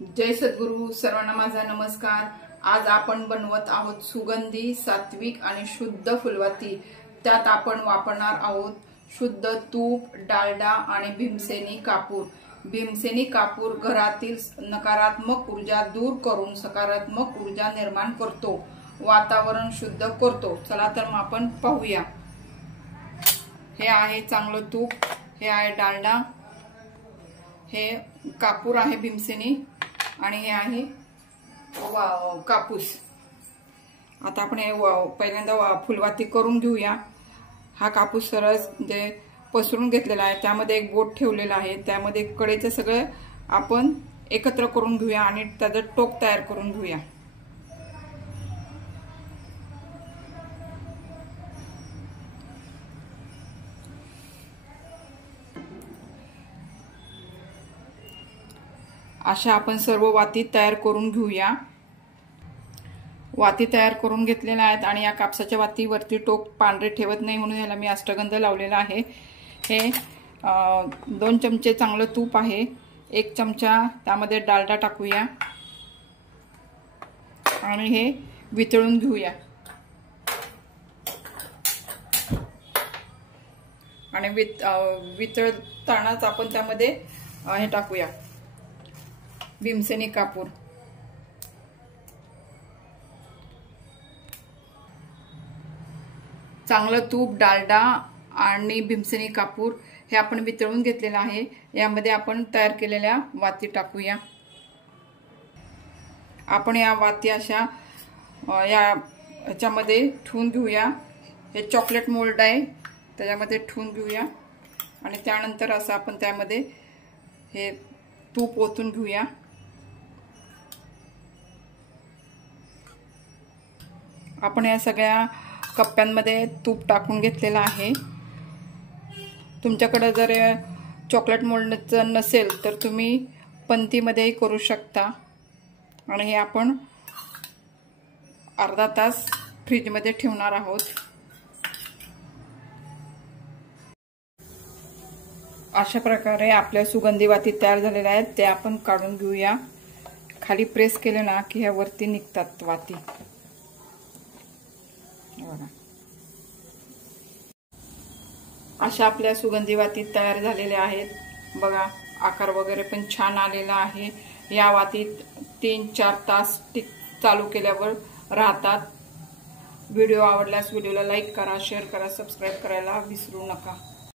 जय सद्गुरु. सर्वांना माझा नमस्कार. आज आपण बनवत आहोत सुगंधी, सात्विक आणि शुद्ध फुलवाती. त्यात आपण वापरणार आहोत शुद्ध तूप, डालडा आणि भीमसेनी कापूर. भीमसेनी कापूर घरातील नकारात्मक ऊर्जा दूर करून सकारात्मक ऊर्जा निर्माण करतो, वातावरण शुद्ध करतो. चला तर मग आपण पाहूया. हे आहे चांगलं तूप, हे आहे डालडा, हे कापूर आहे भीमसेनी आणि हे आहे कापूस. आता आपण हे पहिल्यांदा फुलवाती करून घेऊया. हा कापूस सरळ जे पसरून घेतलेला आहे त्यामध्ये एक बोट ठेवलेला आहे, त्यामध्ये कडेचं सगळं आपण एकत्र करून घेऊया आणि त्याचं टोक तयार करून घेऊया. अशा आपण सर्व वाती तयार करून घेऊया. वाती तयार करून घेतलेल्या आहेत आणि या कापसाच्या वातीवरती टोक पांढरे ठेवत नाही म्हणून याला मी अष्टगंध लावलेला आहे. हे 2 चमचे चांगलं तूप आहे, 1 चमचा त्यामध्ये डालडा टाकूया आणि हे वितळून घेऊया. आणि वितळतानाच आपण त्यामध्ये हे टाकूया भीमसेनी कापूर. चांगलं तूप, डालडा आणि भीमसेनी कापूर हे आपण वितळून घेतलेलं आहे. यामध्ये आपण तयार केलेल्या वाती टाकूया. आपण या वाती अशा याच्यामध्ये ठेवून घेऊया. हे चॉकलेट मोल्ड आहे, त्याच्यामध्ये ठेवून घेऊया आणि त्यानंतर असं आपण त्यामध्ये हे तूप ओतून घेऊया. आपण या सगळ्या कप्प्यांमध्ये तूप टाकून घेतलेलं आहे. तुमच्याकडे जर चॉकलेट मोल्डचं नसेल तर तुम्ही पंतीमध्येही करू शकता. आणि हे आपण अर्धा तास फ्रीजमध्ये ठेवणार आहोत. अशा प्रकारे आपल्या सुगंधी वाती तयार झालेल्या आहेत, ते आपण काढून घेऊया. खाली प्रेस केले ना की ह्या वरती निघतात वाती. अशा आपल्या सुगंधी वाती तयार झालेल्या आहेत. बघा, आकार वगैरे पण छान आलेला आहे. या वातीत 3-4 तास चालू केल्यावर राहतात. व्हिडिओ आवडल्यास व्हिडिओला लाईक करा, शेअर करा, सबस्क्राईब करायला विसरू नका.